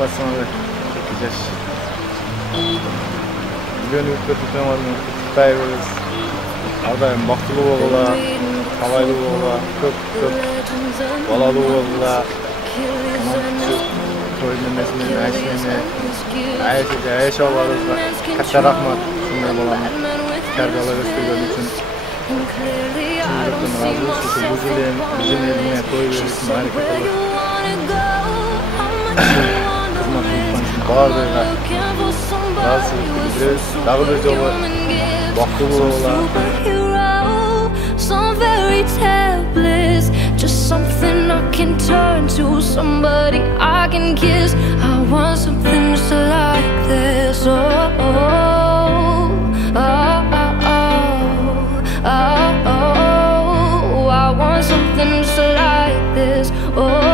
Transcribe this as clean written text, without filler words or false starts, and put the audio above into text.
барсаңыздар жаш үйленіп өткен құттықтаймыз. Әрдайым бақытты болғыла, қалайлы болғыла, көп балалы болғыла. Тоймен мәсімен әйше аларызға қатты рахмат. Сондай боламын. Тәрбиялап өстірген үшін. Шындықтың разы болсын. Біздің еліне той бересін, әрекет олар. Қызматымыздан барлығына разылықты білдіреді. Дағы бір жолы бақытты болғыла. Some fairy tale bliss, just something I can turn to, somebody I can kiss. I want something just like this. Oh, oh, oh, oh, oh, oh. I want something just like this. Oh.